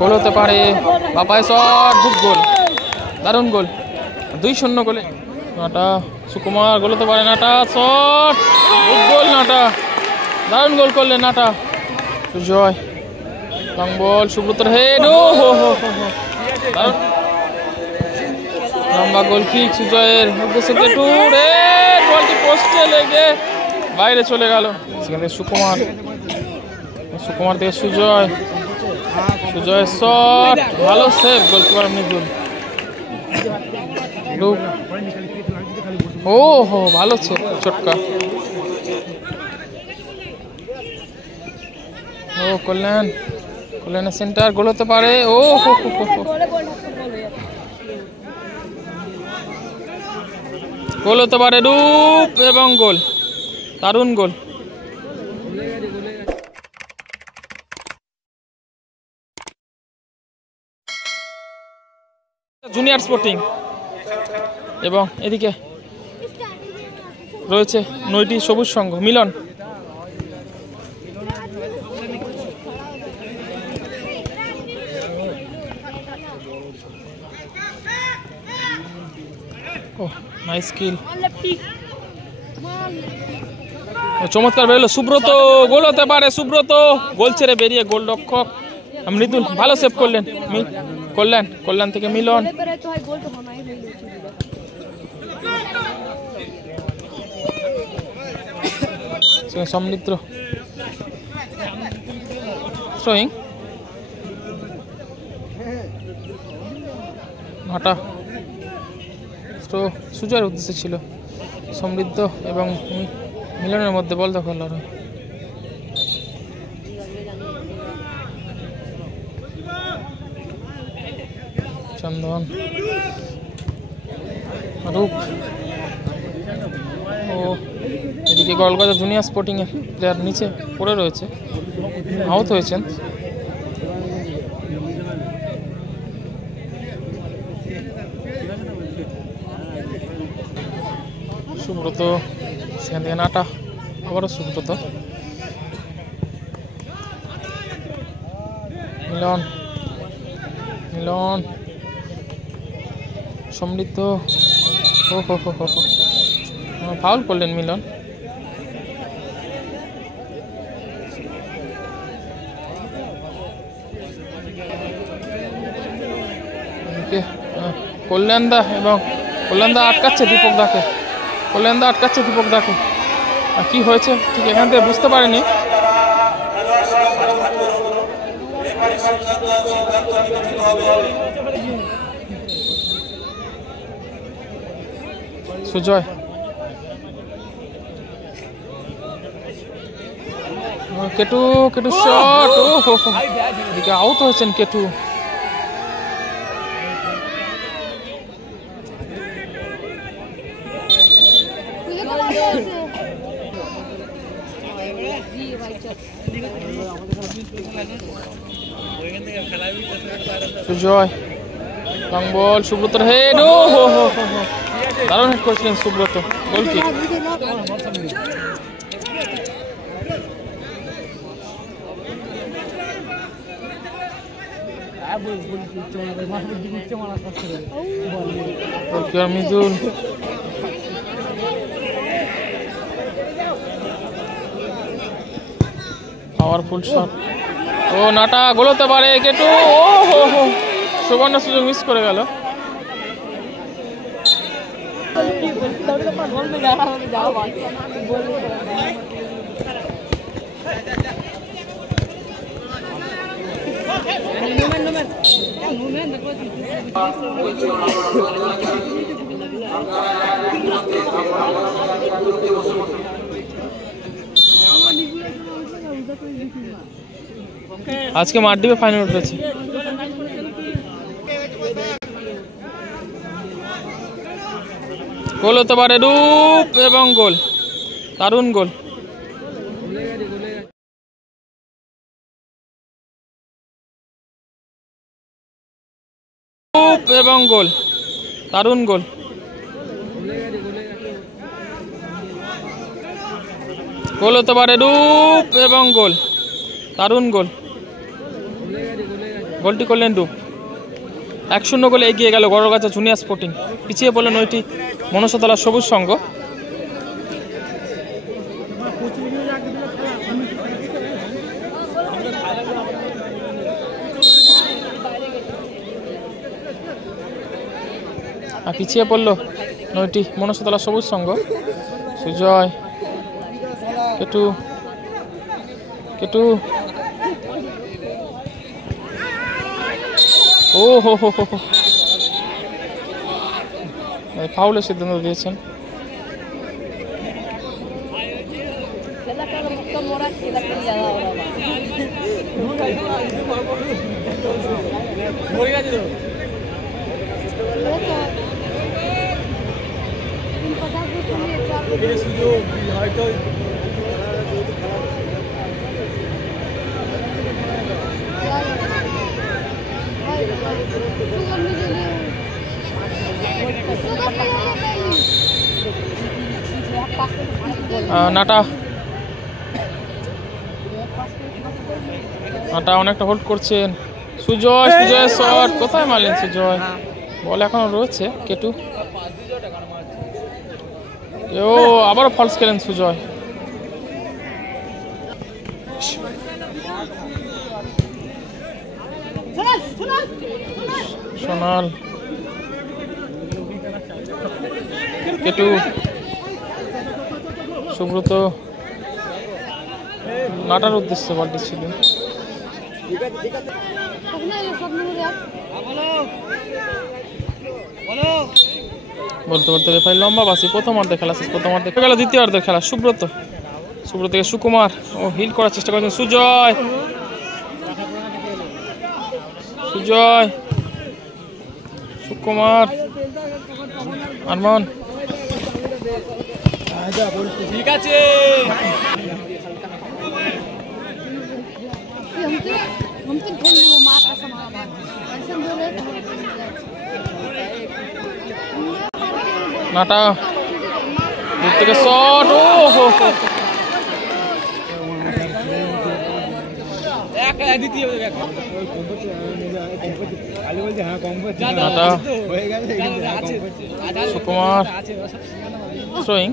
গোল হতে পারে। বাপায় শট, গুড গোল, দারুণ গোল, 2-0 গোলে নাটা। সুকুমার গোল হতে পারে, নাটা শট, গুড গোল, নাটা দারুণ গোল করলেন নাটা। সুজয় লং বল, সুব্রতর হেড, ও হো হো হো, দারুণ লম্বা গোল কিক সুজয়ের উদ্দেশ্যে, কেটু রে, বলটি পোস্টে লেগে বাইরে চলে গেল। সেখান থেকে সুকুমার, সুকুমার থেকে সুজয়, সুজয়ের শট, ভালো সেভ, গোলকিপার মৃদুল। ও হো, ভালো চটকা। ও কল্যাণ, কল্যাণের সেন্টার, গোল হতে পারে। ও হো হো হো, গোল হতে পারে, রূপ এবং গোল, দারুণ গোল। জুনিয়র স্পোর্টিং এবং এদিকে রয়েছে নৈটি সবুজ সংঘ মিলন। নাইস কিল, চমৎকার বেরোলো সুব্রত, গোল হতে পারে। সুব্রত গোল ছেড়ে বেরিয়ে গোলরক্ষক মৃদুল ভালো সেভ করলেন। কল্যাণ, কল্যাণ থেকে মিলন, সমৃদ্ধ থ্রোয়িং, হাঁটা তো সুজয়ের উদ্দেশ্যে ছিল। সমৃদ্ধ এবং মিলনের মধ্যে বল দখল লড়াই। চন্দন, রূপ, ও এদিকে গলগজা জুনিয়র স্পোর্টিং এর প্লেয়ার নিচে পড়ে রয়েছে, আহত হয়েছেন। সুব্রত, সেখান থেকে নাটা, আবারও সুব্রত, মিলন, মিলন, সমৃদ্ধ, ও হো হো হো, ফাউল করলেন মিলন। কল্যাণ দা এবং কল্যাণ দা আটকাচ্ছে দীপক দাকে, কল্যাণ দা আটকাচ্ছে দীপক দাকে। কি হয়েছে ঠিক এখান থেকে বুঝতে পারেনি। সুজয়, কেটু, কেটু শট, ও হো হো, এদিকে আউট হয়েছেন কেটু। সুজয় লং বল, সুব্রতর হেড, ও হো হো হো, দারুণ হেড করেছিলেন Subrata, goal kick. Midul, powerful shot, ও নাটা, গোল হতে পারে। কেটু, ও হো হো, সুবর্ণ সুযোগ মিস করে গেল। আজকে মাঠদ্বীপে ফাইনাল উঠেছে। গোল হতে পারে, রূপ এবং গোল, দারুণ গোল। রূপ এবং গোল, দারুণ গোল। গোল হতে পারে, রূপ এবং গোল, দারুণ গোল। গোলটি করলেন রূপ। 1-0 গোলে এগিয়ে গেল গড়গাছা জুনিয়র স্পোর্টিং। পিছিয়ে পড়ল নয়টি মনসাতলা সবুজ সংঘ। আর পিছিয়ে পড়ল নয়টি মনসাতলা সবুজ সংঘ। সুজয়, কেটু, কেটু, ও হো হো হো, ফাউলের সিদ্ধান্ত দিয়েছেন। নাটা নাটা অনেকটা হোল্ড করছেন। সুজয়, সুজয় শট কোথায় মারলেন সুজয়? বল এখনো রয়েছে। কেটু, ও আবারও ফলস খেলেন সুজয়। সোনাল, কেটু, সুব্রত, নাটার উদ্দেশ্যে বলটি ছিল। বলতে বলতে রেফারি লম্বা বাসি। প্রথমার্ধে খেলা শেষ, প্রথমার্ধে গেল দ্বিতীয়ার্ধের খেলা। সুব্রত, সুব্রত থেকে সুকুমার, ও হিল করার চেষ্টা করেছেন সুজয়, সুজয়, সুকুমার, আরমান, ঠিক আছে। নাটা দূর থেকে শট, ও হো হো, নাটা, সুকুমার, থ্রোয়িং,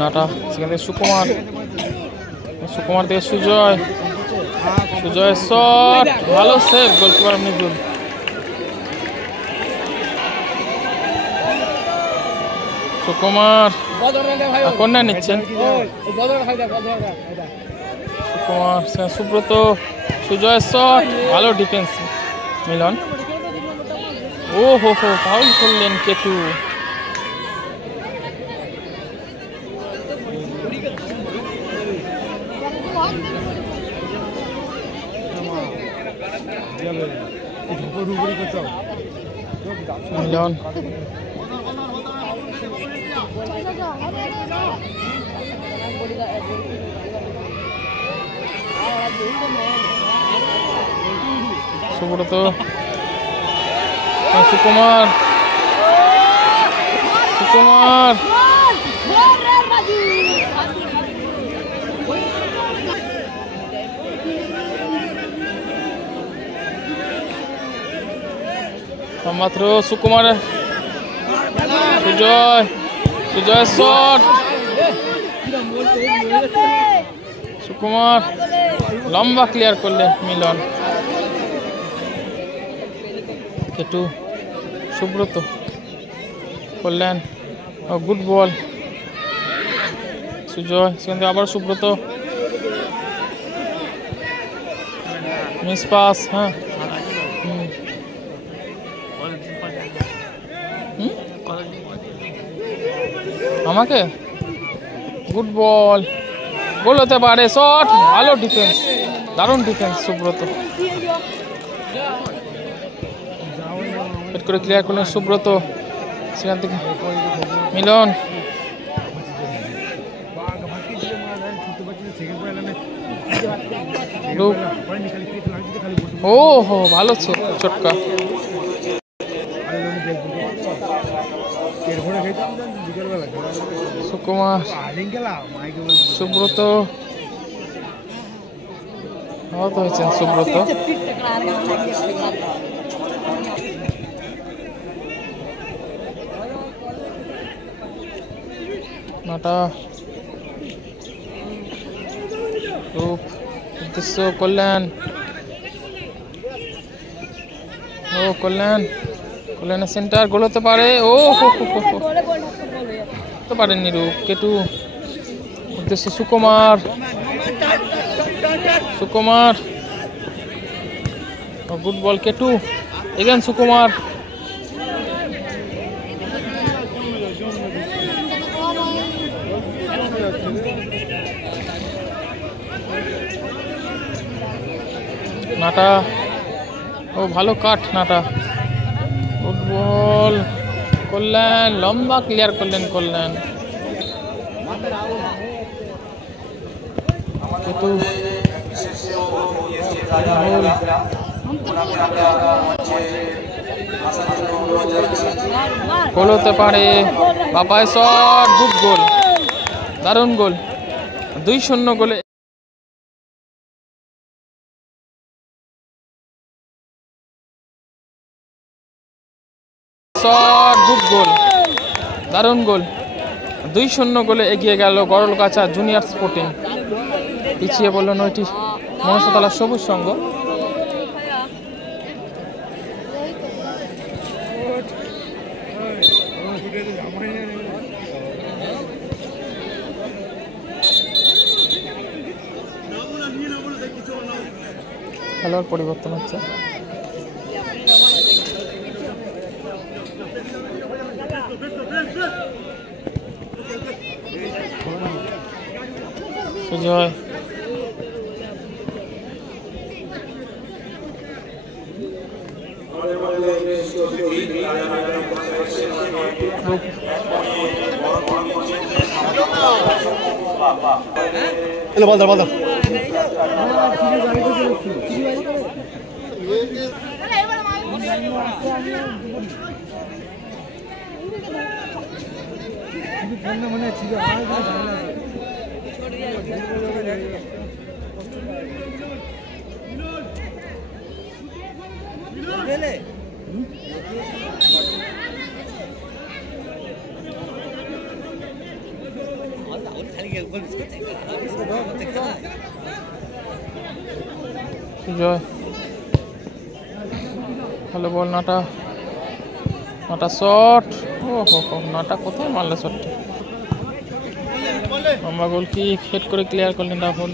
নাটা সেখান থেকে সুকুমার, সুকুমার থেকে সুজয়, সুজয় শট, ভালো সেভ গোলকিপার মৃদুল। সুকুমার কর্নার নিচ্ছেন। সুকুমার, সুব্রত, সুজয় শট, ভালো ডিফেন্স মিলন। ও হো হো, ফাউল করলেন কেটু। মিলন, সুব্রত, সুকুমার, সুকুমার, মাত্র সুকুমার, সুজয়, সুজয় শট, সুকুমার লম্বা ক্লিয়ার করলেন মিলন। কেটু, সুব্রত করলেন, গুড বল। সুজয় সেখান থেকে আবার সুব্রত, মিস পাস। হ্যাঁ, আমাকে গুড বল, গোল হতে পারে। শট, ভালো ডিফেন্স, দারুণ ডিফেন্স সুব্রত। হেড করে ক্লিয়ার করলেন সুব্রত, সেখান থেকে মিলন, ও হো, ভালো চটকা। সুকুমার, সুব্রত, আহত হয়েছেন সুব্রত। নটা উদ্দেশ্য কল্যাণ। ও কল্যাণের সেন্টার গোল হতে পারে। ও হতে পারেন নিরূপ। কেটু উদ্দেশ্য সুকুমার গুড বল কেটু এগেন সুকুমার। নাটা ও ভালো কাট নাটা। গুড বল কল্যাণ লম্বা ক্লিয়ার করলেন কল্যাণ। কেটু গোল হতে পারে। বাপায় শট গুড গোল দারুণ গোল 2-0 গোলে। শট গুড গোল দারুণ গোল 2-0 গোলে এগিয়ে গেল গড়লগাছা জুনিয়র স্পোর্টিং। পিছিয়ে বলল নয়টি মনসাতলা সবুজ সংঘ। খেলোয়াড় পরিবর্তন হচ্ছে। সুজয় সুজয় ভালো বল নাটা শট। ও হো নাটা কোথায় মারলে শটটা। আমরা গোল কি হেড করে ক্লিয়ার করলেন রাহুল।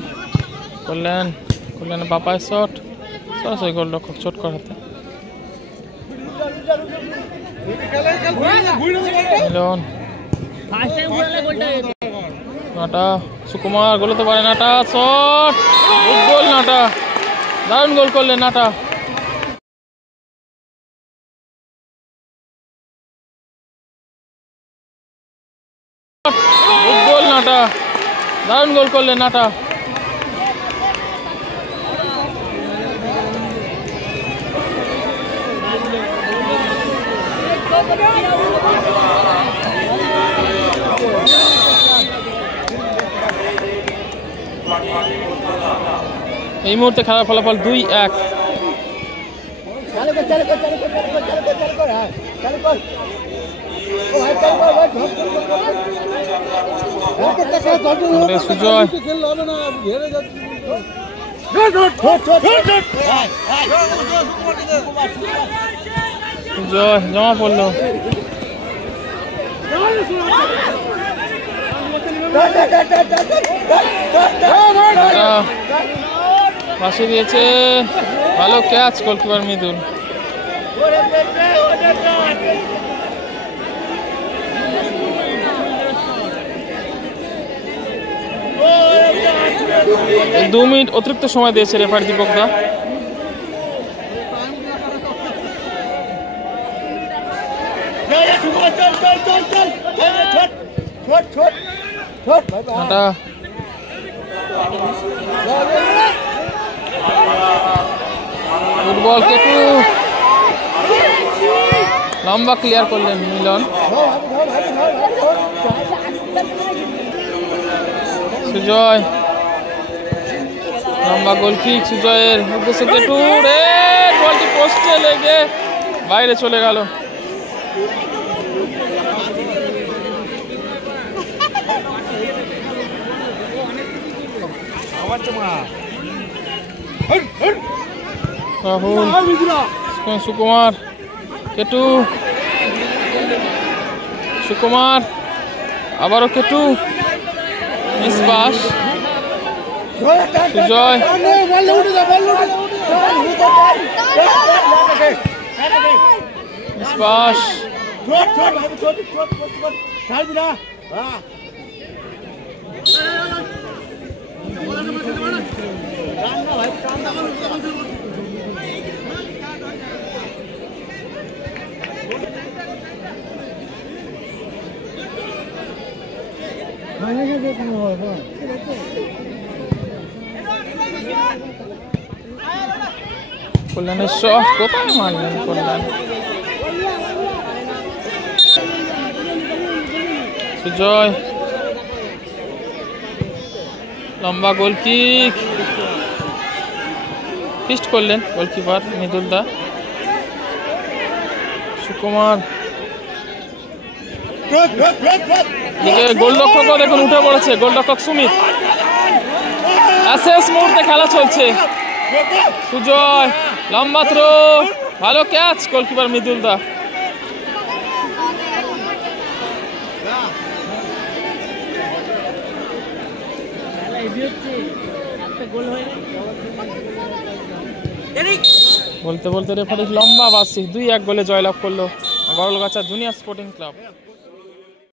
কল্যাণ বাপায় শট সরাসরি গোল রক্ষক চোট করাতে। মিলন নাটা সুকুমার গোল হতে পারে। নাটা শট গুড গোল নাটা দারুণ গোল করলেন নাটা। গুড গোল নাটা দারুণ গোল করলেন নাটা। এই মুহূর্তে খেলার ফলাফল 2-1। সুজয় জমা পড়লো। পাশে দিয়েছে ভালো ক্যাচ গোলকিপার মৃদুল। এই 2 মিনিট অতিরিক্ত সময় দিয়েছে রেফারি দীপক দা। ফুটবল কেটু লম্বা ক্লিয়ার করলেন মিলন। সুজয় লম্বা গোল কিক সুজয়ের উদ্দেশ্যে কেটু রে, বলটি পোস্টে লেগে বাইরে চলে গেল। রাহুল, সুকুমার, কেটু, সুকুমার, আবারও কেটু, মিসবাস, সুজয়, মিসবাস, কল্যাণের শট কোথায় মারলেন কল্যাণ। সুজয়, লম্বা গোল কিক, ফিস্ট করলেন গোলকিপার মৃদুল দা। সুকুমার, গোলরক্ষকও দেখুন উঠে পড়েছে, গোলরক্ষক সুমিত। শেষ মুহূর্তে খেলা চলছে। সুজয়, লম্বা থ্রো, ভালো ক্যাচ গোলকিপার মৃদুল দা। বলতে বলতে রেফারি লম্বা বাসি 2-1 গোলে জয়লাভ করলো গড়লগাছা জুনিয়র স্পোর্টিং ক্লাব।